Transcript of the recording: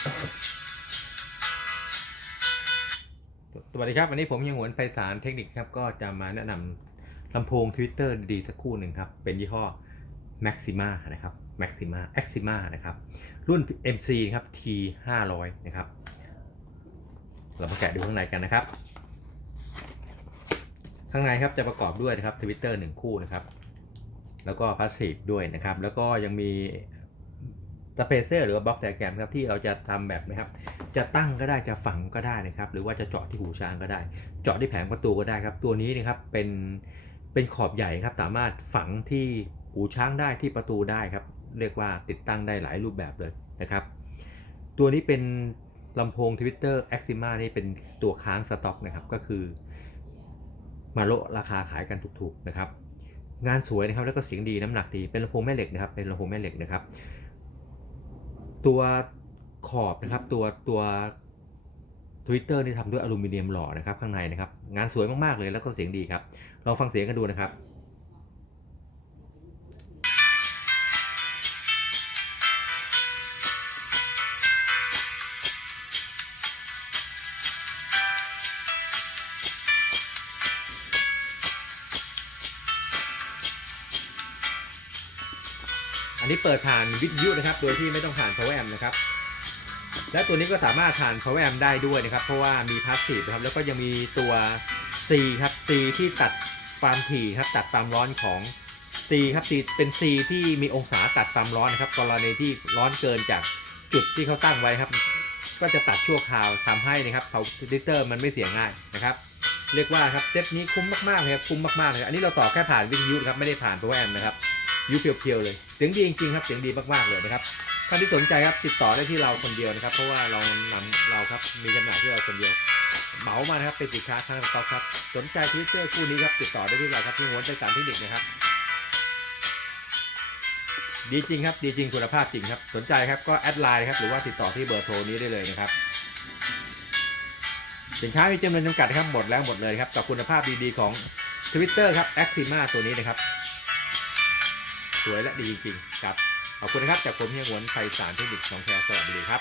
สวัสดีครับ วันนี้ผมยังหวนไพศาลเทคนิคครับ ก็จะมาแนะนำลำโพง Twitter ดีสักคู่หนึ่งครับ เป็นยี่ห้อ Maxima นะครับ Maxima Maxima นะครับ รุ่น MC ครับ T 5 0 0นะครับ เรามาแกะดูข้างในกันนะครับ ข้างในครับจะประกอบด้วยนะครับ Twitter 1 คู่นะครับ แล้วก็พาสซีฟด้วยนะครับ แล้วก็ยังมี สเปเซอร์หรือว่าบล็อกไดแกรมครับที่เราจะทำแบบนะครับ จะตั้งก็ได้จะฝังก็ได้นะครับ หรือว่าจะเจาะที่หูช้างก็ได้ เจาะที่แผงประตูก็ได้ครับ ตัวนี้นะครับเป็นเป็นขอบใหญ่ครับ สามารถฝังที่หูช้างได้ที่ประตูได้ครับ เรียกว่าติดตั้งได้หลายรูปแบบเลยนะครับ ตัวนี้เป็นลำโพง Twitter Axima นี่เป็นตัวค้างสต็อกนะครับ ก็คือ มาโลราคาขายกันถูกๆนะครับ งานสวยนะครับแล้วก็เสียงดีน้ำหนักดีเป็นลำโพงแม่เหล็กนะครับ เป็นลำโพงแม่เหล็กนะครับ ตัวขอบนะครับตัวตัว Twitter นี่ทำด้วยอลูมิเนียมหล่อนะครับข้างในนะครับ งานสวยมากๆเลยแล้วก็เสียงดีครับลองฟังเสียงกันดูนะครับ อันนี้เปิดผ่านวิทยุนะครับ โดยที่ไม่ต้องผ่าน power amp นะครับ และตัวนี้ก็สามารถผ่าน power amp ได้ด้วยนะครับ เพราะว่ามีพาสซีฟนะครับ แล้วก็ยังมีตัว C ครับ C ที่ตัดความถี่ครับ ตัดความร้อนของ C ครับ C เป็น C ที่มีองศาตัดความร้อนนะครับ กรณีที่ร้อนเกินจากจุดที่เขาตั้งไว้ครับ ก็จะตัดชั่วคราวทำให้นะครับเขาดิเตอร์มันไม่เสียง่ายนะครับ เรียกว่าครับเซตนี้คุ้มมากๆเลยครับ คุ้มมากๆเลย อันนี้เราต่อแค่ผ่านวิทยุครับ ไม่ได้ผ่าน power amp นะครับ ยูเพียวๆเลย เสียงดีจริงๆครับ เสียงดีมากๆเลยนะครับท่านที่สนใจครับติดต่อได้ที่เราคนเดียวนะครับ เพราะว่าเรานำเราครับมีจำหน่ายที่เราคนเดียวเหมามานะครับเป็นสินค้าทางสต็อกครับ สนใจทวิตเตอร์คู่นี้ครับติดต่อได้ที่เราครับที่หัวใจสารเทคนิคนะครับ ดีจริงครับ ดีจริงคุณภาพจริงครับ สนใจครับก็แอดไลน์ครับหรือว่าติดต่อที่เบอร์โทรนี้ได้เลยนะครับสินค้ามีจำนวนจำกัดครับหมดแล้วหมดเลยครับกับคุณภาพดีๆของ Twitter ครับ Actima ตัวนี้นะครับ สวยและดีจริงๆครับขอบคุณนะครับจากผมเฮียหวนไพศาลเทคนิคของแคร์สวัสดีครับ